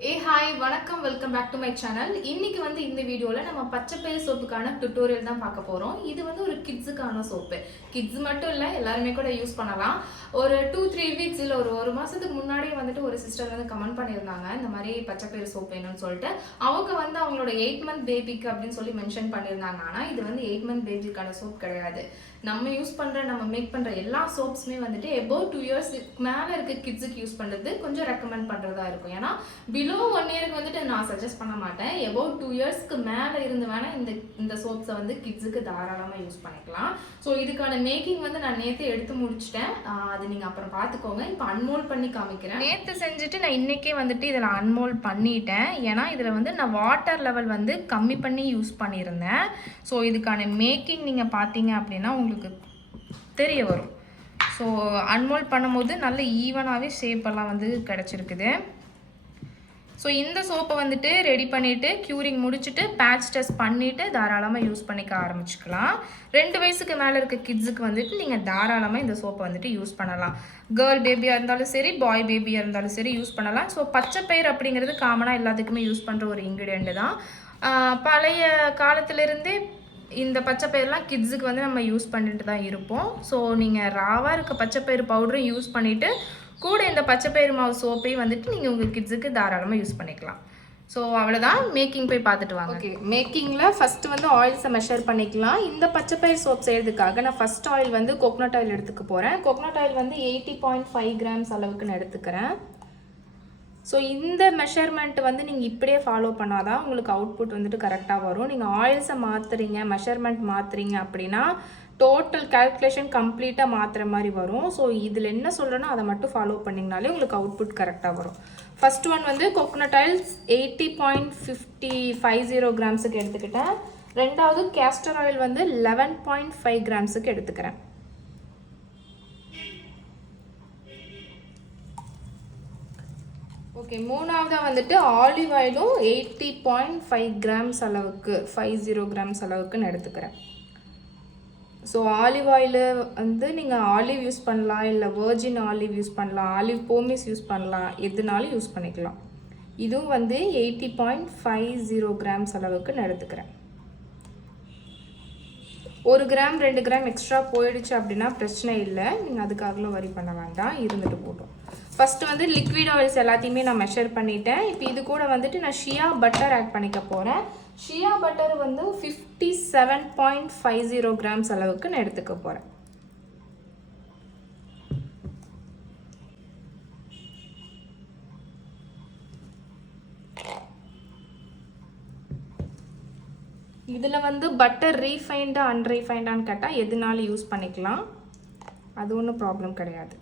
Hi வணக்கம், welcome back to my channel. இன்னைக்கு இந்த வீடியோவில் நம்ம பச்சைப்பயிறு சோப்புக்கான டுட்டோரியல் தான் பார்க்க போகிறோம். இது ஒரு கிட்ஸுக்கான சோப்பு. கிட்ஸ் மட்டும் இல்லை, எல்லாருமே கூட யூஸ் பண்ணலாம். ஒரு 2-3 வீக்ஸ் இல்லை ஒரு மாதத்துக்கு முன்னாடியே ஒரு சிஸ்டர் கமெண்ட் பண்ணியிருந்தாங்க, இந்த மாதிரி பச்சைப்பயிறு சோப்பு வேணும்னு சொல்லிட்டு. அவங்க அவங்களோட 8 மந்த் பேபிக்கு அப்படின்னு சொல்லி மென்ஷன் பண்ணியிருந்தாங்க. ஆனால் இது 8 மந்த் பேபிக்கான சோப் கிடையாது. நம்ம யூஸ் பண்ணுற, நம்ம மேக் பண்ணுற எல்லா சோப்ஸுமே above 2 இயர்ஸ் மேலே இருக்க கிட்ஸுக்கு யூஸ் பண்ணுறது கொஞ்சம் ரெக்கமெண்ட் பண்ணுறதா இருக்கும். ஏன்னா பிலோ 1 இயருக்கு நான் சஜஸ்ட் பண்ண மாட்டேன். above 2 இயர்ஸ்க்கு மேலே இருந்து வேணால் இந்த சோப்ஸை கிட்ஸுக்கு தாராளமாக யூஸ் பண்ணிக்கலாம். ஸோ இதுக்கான மேக்கிங் நான் நேற்று எடுத்து முடிச்சிட்டேன். அது நீங்கள் அப்புறம் பார்த்துக்கோங்க. இப்போ அன்மோல்ட் பண்ணி காமிக்கிறேன். நேற்று செஞ்சுட்டு நான் இன்றைக்கே இதில் அன்மோல்ட் பண்ணிட்டேன். ஏன்னா இதில் நான் வாட்டர் லெவல் கம்மி பண்ணி யூஸ் பண்ணியிருந்தேன். ஸோ இதுக்கான மேக்கிங் நீங்கள் பார்த்தீங்க அப்படின்னா உங்களுக்கு தெரிய வரும். ஸோ அன்மோல்ட் பண்ணும்போது நல்ல ஈவனாகவே ஷேப்பெல்லாம் கிடச்சிருக்குது. ஸோ இந்த சோப்பை ரெடி பண்ணிவிட்டு க்யூரிங் முடிச்சுட்டு பேட்ச் டெஸ்ட் பண்ணிவிட்டு தாராளமாக யூஸ் பண்ணிக்க ஆரம்பிச்சுக்கலாம். 2 வயசுக்கு மேலே இருக்க கிட்ஸுக்கு நீங்கள் தாராளமாக இந்த சோப்பை யூஸ் பண்ணலாம். கேர்ள் பேபியாக இருந்தாலும் சரி, பாய் பேபியாக இருந்தாலும் சரி யூஸ் பண்ணலாம். ஸோ பச்சைப்பயிறு அப்படிங்கிறது காமனாக எல்லாத்துக்குமே யூஸ் பண்ணுற ஒரு இன்க்ரீடியண்ட்டு தான். பழைய காலத்திலிருந்தே இந்த பச்சைப்பயிரெலாம் கிட்ஸுக்கு நம்ம யூஸ் பண்ணிட்டு தான் இருப்போம். ஸோ நீங்கள் ராவாக இருக்க பச்சைப்பயிறு பவுடரும் யூஸ் பண்ணிவிட்டு கூட இந்த பச்சைப்பயிறு மாவு சோப்பையும் நீங்கள் உங்கள் கிட்ஸுக்கு தாராளமாக யூஸ் பண்ணிக்கலாம். ஸோ அவ்வளோதான். மேக்கிங் போய் பார்த்துட்டு வாங்க. ஓகே, மேக்கிங்கில் ஃபஸ்ட்டு ஆயில்ஸை மெஷர் பண்ணிக்கலாம். இந்த பச்சைப்பயிறு சோப் செய்கிறதுக்காக நான் ஃபஸ்ட் ஆயில் கோகோனட் ஆயில் எடுத்துக்க போகிறேன். கோகோனட் ஆயில் 80.5 கிராம்ஸ் அளவுக்கு நான் எடுத்துக்கிறேன். ஸோ இந்த மெஷர்மெண்ட் நீங்கள் இப்படியே ஃபாலோ பண்ணாதான் உங்களுக்கு அவுட்புட் கரெக்டாக வரும். நீங்கள் ஆயில்ஸை மாற்றுறீங்க, மெஷர்மெண்ட் மாற்றுறீங்க அப்படின்னா டோட்டல் கால்குலேஷன் கம்ப்ளீட்டாக மாற்றுற மாதிரி வரும். ஸோ இதில் என்ன சொல்கிறேன்னா அதை மட்டும் ஃபாலோ பண்ணிங்கனாலே உங்களுக்கு அவுட்புட் கரெக்டாக வரும். ஃபர்ஸ்ட் ஒன் கோகோனட் ஆயில் 80.50 கிராம்ஸுக்கு எடுத்துக்கிட்டேன். ரெண்டாவது கேஸ்டர் ஆயில் 11.5 கிராம்ஸுக்கு எடுத்துக்கிறேன். ஓகே, மூணாவதாக ஆலிவ் ஆயிலும் 80.5 கிராம்ஸ் அளவுக்கு 50 கிராம்ஸ் அளவுக்கு நான் எடுத்துக்கிறேன். ஸோ ஆலிவ் ஆயிலு நீங்கள் ஆலிவ் யூஸ் பண்ணலாம், இல்லை வெர்ஜின் ஆலிவ் யூஸ் பண்ணலாம், ஆலிவ் போமிஸ் யூஸ் பண்ணலாம், எதுனாலும் யூஸ் பண்ணிக்கலாம். இதுவும் 80.50 கிராம்ஸ் அளவுக்கு நான் எடுத்துக்கிறேன். 1 கிராம் 2 கிராம் எக்ஸ்ட்ரா போயிடுச்சு அப்படின்னா பிரச்சனை இல்லை, நீங்கள் அதுக்காகலாம் வரி பண்ண வேண்டாம், இருந்துட்டு போட்டோம். ஃபஸ்ட்டு லிக்விட் ஆயில்ஸ் எல்லாத்தையுமே நான் மெஷர் பண்ணிட்டேன். இப்போ இது கூட நான் ஷியா பட்டர் ஆட் பண்ணிக்க போகிறேன். ஷியா பட்டர் 57.50 கிராம்ஸ் அளவுக்கு நான் எடுத்துக்க போகிறேன். இதில் பட்டர் ரீஃபைண்டா அன்ரீஃபைண்டான்னு கேட்டால் எதுனாலும் யூஸ் பண்ணிக்கலாம், அது ஒன்றும் ப்ராப்ளம் கிடையாது.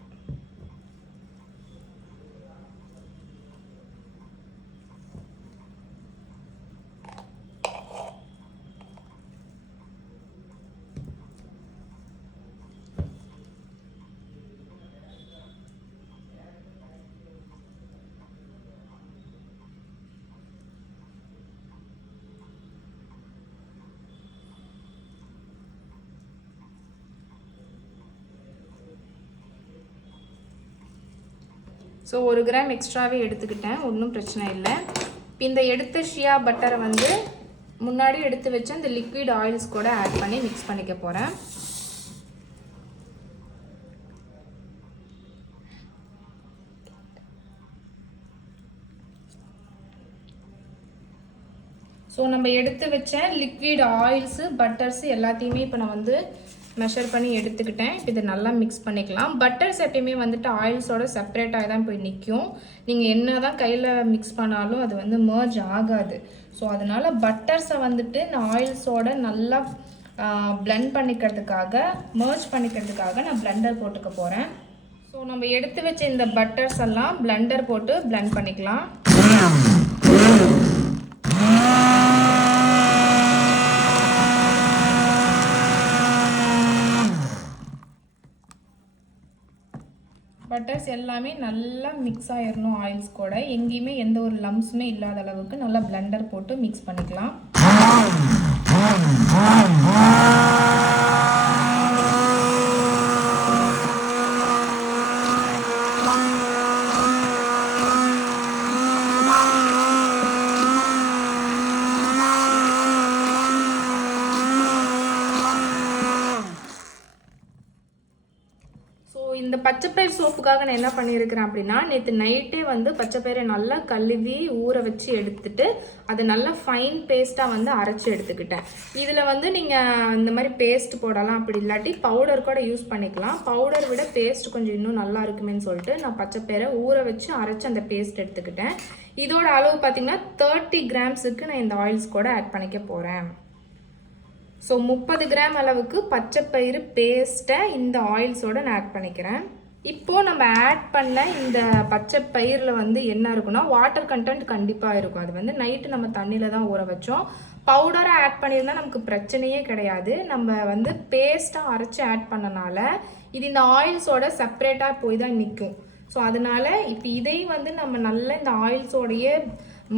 ஸோ 1 கிராம் எக்ஸ்ட்ராவே எடுத்துக்கிட்டேன், ஒன்றும் பிரச்சனை இல்லை. இப்போ இந்த எடுத்த ஷியா பட்டரை முன்னாடி எடுத்து வச்சு இந்த லிக்விட் ஆயில்ஸ் கூட ஆட் பண்ணி மிக்ஸ் பண்ணிக்க போகிறேன். ஸோ நம்ம எடுத்து வச்ச லிக்விட் ஆயில்ஸு பட்டர்ஸு எல்லாத்தையுமே இப்போ நான் மெஷர் பண்ணி எடுத்துக்கிட்டேன். இப்போ இதை நல்லா மிக்ஸ் பண்ணிக்கலாம். பட்டர்ஸ் எப்பயுமே ஆயில்ஸோட செப்பரேட்டாக தான் போய் நிற்கும். நீங்கள் என்ன தான் கையில் மிக்ஸ் பண்ணாலும் அது மர்ஜ் ஆகாது. ஸோ அதனால் பட்டர்ஸை நான் ஆயில்ஸோட நல்லா பிளெண்ட் பண்ணிக்கிறதுக்காக, மர்ஜ் பண்ணிக்கிறதுக்காக நான் பிளெண்டர் போட்டுக்க போகிறேன். ஸோ நம்ம எடுத்து வச்ச இந்த பட்டர்ஸ் எல்லாம் பிளெண்டர் போட்டு பிளெண்ட் பண்ணிக்கலாம். பட்டர்ஸ் எல்லாமே நல்லா மிக்ஸ் ஆயிடணும். ஆயில்ஸ் கூட எங்கேயுமே எந்த ஒரு லம்ஸுமே இல்லாத அளவுக்கு நல்லா பிளெண்டர் போட்டு மிக்ஸ் பண்ணிக்கலாம். சோப்புக்காக நான் என்ன பண்ணியிருக்கிறேன் அப்படின்னா, நேற்று நைட்டே வந்து பச்சைப்பயிரை நல்லா கழுவி ஊற வச்சு எடுத்துட்டு அதை நல்லா ஃபைன் பேஸ்ட்டாக வந்து அரைச்சி எடுத்துக்கிட்டேன். இதில் வந்து நீங்கள் இந்த மாதிரி பேஸ்ட் போடலாம், அப்படி இல்லாட்டி பவுடர் கூட யூஸ் பண்ணிக்கலாம். பவுடர் விட பேஸ்ட் கொஞ்சம் இன்னும் நல்லா இருக்குமேன்னு சொல்லிட்டு நான் பச்சைப்பயிரை ஊற வச்சு அரைச்சி அந்த பேஸ்ட் எடுத்துக்கிட்டேன். இதோட அளவு பார்த்தீங்கன்னா 30 கிராம்ஸுக்கு நான் இந்த ஆயில்ஸ் கூட ஆட் பண்ணிக்க போகிறேன். ஸோ 30 கிராம் அளவுக்கு பச்சைப்பயிறு பேஸ்ட்டை இந்த ஆயில்ஸோட நான் ஆட் பண்ணிக்கிறேன். இப்போது நம்ம ஆட் பண்ண இந்த பச்சைப்பயிரில் வந்து என்ன இருக்குன்னா, வாட்டர் கண்டென்ட் கண்டிப்பாக இருக்கும். அது வந்து நைட்டு நம்ம தண்ணியில் தான் ஊற வச்சோம். பவுடரை ஆட் பண்ணியிருந்தால் நமக்கு பிரச்சனையே கிடையாது. நம்ம வந்து பேஸ்ட்டாக அரைச்சி ஆட் பண்ணனால இது இந்த ஆயில்ஸோட செப்பரேட்டாக போய் தான் நிற்கும். ஸோ அதனால இப்போ இதை வந்து நம்ம நல்லா இந்த ஆயில்ஸோடையே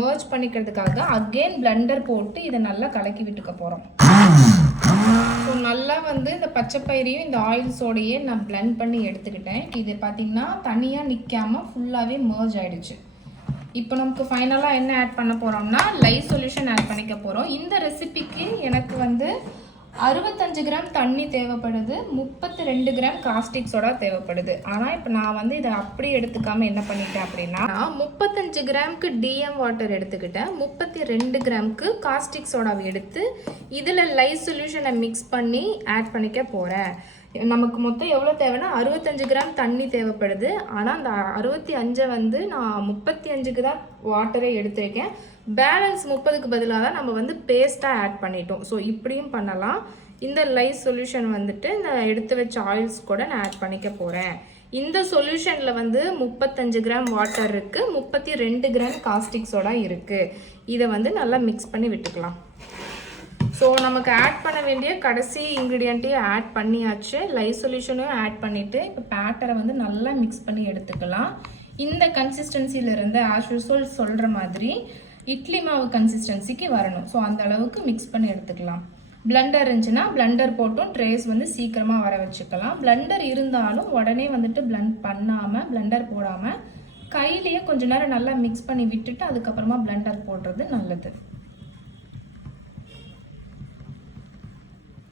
மர்ஜ் பண்ணிக்கிறதுக்காக அகெயின் பிளெண்டர் போட்டு இதை நல்லா கலக்கி விட்டுக்க போகிறோம். ஸோ நல்லா வந்து இந்த பச்சைப்பயிரையும் இந்த ஆயில்ஸோடையே நான் பிளெண்ட் பண்ணி எடுத்துக்கிட்டேன். இது பார்த்திங்கன்னா தனியாக நிற்காமல் ஃபுல்லாகவே மர்ஜ் ஆகிடுச்சு. இப்போ நமக்கு ஃபைனலாக என்ன ஆட் பண்ண போகிறோம்னா, லைஸ் சொல்யூஷன் ஆட் பண்ணிக்க போகிறோம். இந்த ரெசிபிக்கு எனக்கு வந்து 65 கிராம் தண்ணி தேவைப்படுது, 32 கிராம் காஸ்டிக் சோடா தேவைப்படுது. ஆனால் இப்போ நான் வந்து இதை அப்படியே எடுத்துக்காமல் என்ன பண்ணிட்டேன் அப்படின்னா, 35 கிராமுக்கு டிஎம் வாட்டர் எடுத்துக்கிட்டேன், 32 கிராமுக்கு காஸ்டிக் சோடாவை எடுத்து இதில் லைஸ் சொல்யூஷனை மிக்ஸ் பண்ணி ஆட் பண்ணிக்க போகிறேன். நமக்கு மொத்தம் எவ்வளோ தேவைன்னா 65 கிராம் தண்ணி தேவைப்படுது. ஆனால் அந்த 65 வந்து நான் 35க்கு தான் வாட்டரே எடுத்திருக்கேன். பேலன்ஸ் 30க்கு பதிலாக தான் நம்ம வந்து பேஸ்ட்டாக ஆட் பண்ணிட்டோம். ஸோ இப்படியும் பண்ணலாம். இந்த லைஸ் சொல்யூஷன் வந்துட்டு நான் எடுத்து வச்ச ஆயில்ஸ் கூட நான் ஆட் பண்ணிக்க போகிறேன். இந்த சொல்யூஷனில் வந்து 35 கிராம் வாட்டர் இருக்குது, 32 கிராம் காஸ்டிக் சோடா இருக்குது. இதை வந்து நல்லா மிக்ஸ் பண்ணி விட்டுக்கலாம். ஸோ நமக்கு ஆட் பண்ண வேண்டிய கடைசி இன்க்ரீடியண்ட்டையும் ஆட் பண்ணியாச்சு. லைஸ் சொல்யூஷனையும் ஆட் பண்ணிவிட்டு இப்போ பேட்டரை வந்து நல்லா மிக்ஸ் பண்ணி எடுத்துக்கலாம். இந்த கன்சிஸ்டன்சியிலிருந்து ஆஸ் யூஸ்வல் சொல்கிற மாதிரி இட்லி மாவு கன்சிஸ்டன்சிக்கு வரணும். ஸோ அந்த அளவுக்கு மிக்ஸ் பண்ணி எடுத்துக்கலாம். பிளெண்டர் இருந்துச்சுன்னா பிளெண்டர் போட்டும் ட்ரேஸ் வந்து சீக்கிரமாக வர வச்சுக்கலாம். பிளெண்டர் இருந்தாலும் உடனே வந்துட்டு பிளெண்ட் பண்ணாமல், பிளெண்டர் போடாமல் கையிலேயே கொஞ்சம் நேரம் நல்லா மிக்ஸ் பண்ணி விட்டுட்டு அதுக்கப்புறமா பிளெண்டர் போடுறது நல்லது.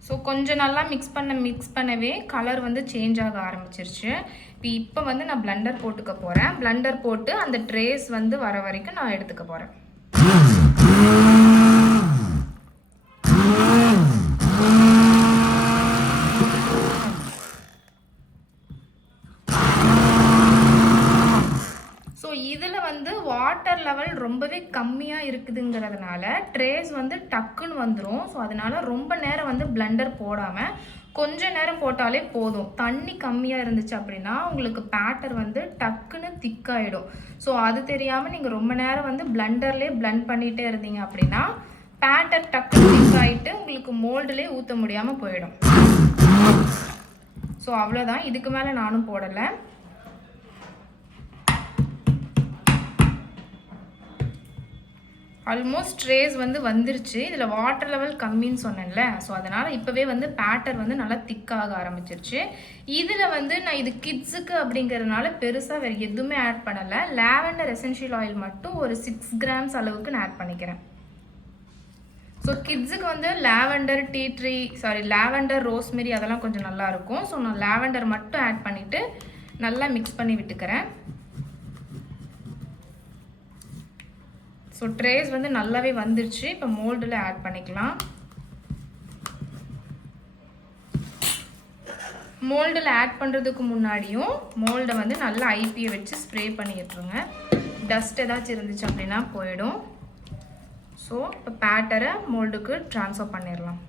ஸோ கொஞ்சம் நல்லா மிக்ஸ் பண்ணவே கலர் வந்து சேஞ்ச் ஆக ஆரம்பிச்சிருச்சு. இப்போ வந்து நான் பிளெண்டர் போட்டுக்க போகிறேன். பிளெண்டர் போட்டு அந்த ட்ரேஸ் வந்து வர வரைக்கும் நான் எடுத்துக்க போகிறேன். ஸோ இதில் வந்து வாட்டர் லெவல் ரொம்பவே கம்மியாக இருக்குதுங்கிறதுனால ட்ரேஸ் வந்து டக்குன்னு வந்துடும். ஸோ அதனால் ரொம்ப நேரம் வந்து பிளெண்டர் போடாமல் கொஞ்ச நேரம் போட்டாலே போதும். தண்ணி கம்மியாக இருந்துச்சு அப்படின்னா உங்களுக்கு பேட்டர் வந்து டக்குன்னு திக்காயிடும். ஸோ அது தெரியாமல் நீங்கள் ரொம்ப நேரம் வந்து பிளெண்டர்லேயே பிளெண்ட் பண்ணிகிட்டே இருந்தீங்க அப்படின்னா பேட்டர் டக்குன்னு திக்காயிட்டு உங்களுக்கு மோல்டுலேயே ஊற்ற முடியாமல் போயிடும். ஸோ அவ்வளோதான், இதுக்கு மேலே நானும் போடலை. ஆல்மோஸ்ட் ட்ரேஸ் வந்து வந்துருச்சு. இதில் வாட்டர் லெவல் கம்மின்னு சொன்னேன்ல, ஸோ அதனால் இப்போவே வந்து பேட்டர் வந்து நல்லா திக்காக ஆரம்பிச்சிருச்சு. இதில் வந்து நான் இது கிட்ஸுக்கு அப்படிங்கிறதுனால பெருசாக வேறு எதுவுமே ஆட் பண்ணலை. லாவெண்டர் எசென்ஷியல் ஆயில் மட்டும் ஒரு 6 கிராம்ஸ் அளவுக்கு நான் ஆட் பண்ணிக்கிறேன். ஸோ கிட்ஸுக்கு வந்து லாவெண்டர் ரோஸ்மெரி அதெல்லாம் கொஞ்சம் நல்லாயிருக்கும். ஸோ நான் லாவெண்டர் மட்டும் ஆட் பண்ணிவிட்டு நல்லா மிக்ஸ் பண்ணி விட்டுக்கிறேன். ஸோ ட்ரேஸ் வந்து நல்லாவே வந்துருச்சு. இப்போ மோல்டில் ஆட் பண்ணிக்கலாம். மோல்டில் ஆட் பண்ணுறதுக்கு முன்னாடியும் மோல்டை வந்து நல்லா ஐபியை வச்சு ஸ்ப்ரே பண்ணி விட்டுருங்க. டஸ்ட் ஏதாச்சும் இருந்துச்சு அப்படின்னா போயிடும். ஸோ இப்போ பேட்டரை மோல்டுக்கு ட்ரான்ஸ்ஃபர் பண்ணிடலாம்.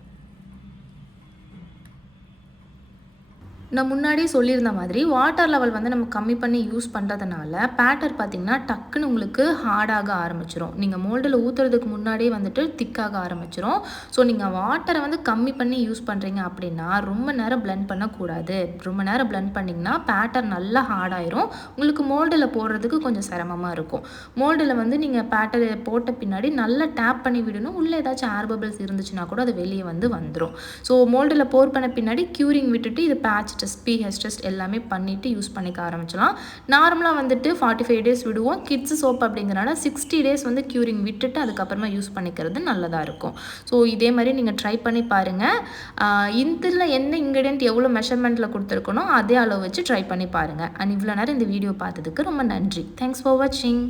நான் முன்னாடியே சொல்லியிருந்த மாதிரி வாட்டர் லெவல் வந்து நம்ம கம்மி பண்ணி யூஸ் பண்ணுறதுனால பேட்டர் பார்த்திங்கன்னா டக்குன்னு உங்களுக்கு ஹார்டாக ஆரம்பிச்சிடும். நீங்கள் மோல்டில் ஊற்றுறதுக்கு முன்னாடியே வந்துட்டு திக்காக ஆரம்பிச்சிடும். ஸோ நீங்கள் வாட்டரை வந்து கம்மி பண்ணி யூஸ் பண்ணுறீங்க அப்படின்னா ரொம்ப நேரம் பிளெண்ட் பண்ணக்கூடாது. ரொம்ப நேரம் பிளெண்ட் பண்ணிங்கன்னா பேட்டர் நல்லா ஹார்டாயிரும். உங்களுக்கு மோல்டில் போடுறதுக்கு கொஞ்சம் சிரமமாக இருக்கும். மோல்டில் வந்து நீங்கள் பேட்டரை போட்ட பின்னாடி நல்லா டேப் பண்ணி விடணும். உள்ளே ஏதாச்சும் ஏர் பபிள்ஸ் இருந்துச்சுன்னா கூட அது வெளியே வந்துடும். ஸோ மோல்டில் போர் பண்ண பின்னாடி க்யூரிங் விட்டுட்டு இது பேட்ச் டெஸ்ட் பிஹெச் டெஸ்ட் எல்லாமே பண்ணிவிட்டு யூஸ் பண்ணிக்க ஆரம்பிச்சலாம். நார்மலாக வந்துட்டு 45 டேஸ் விடுவோம். கிட்ஸ் சோப் அப்படிங்கிறனால 60 டேஸ் வந்து க்யூரிங் விட்டுட்டு அதுக்கப்புறமா யூஸ் பண்ணிக்கிறது நல்லதாக இருக்கும். ஸோ இதே மாதிரி நீங்கள் ட்ரை பண்ணி பாருங்கள். இதில் என்ன இன்க்ரீடியன்ட் எவ்வளோ மெஷர்மெண்ட்டில் கொடுத்துருக்கணும் அதே அளவு வச்சு ட்ரை பண்ணி பாருங்கள். அண்ட் இவ்வளோ நேரம் இந்த வீடியோ பார்த்ததுக்கு ரொம்ப நன்றி. தேங்க்ஸ் ஃபார் வாட்சிங்.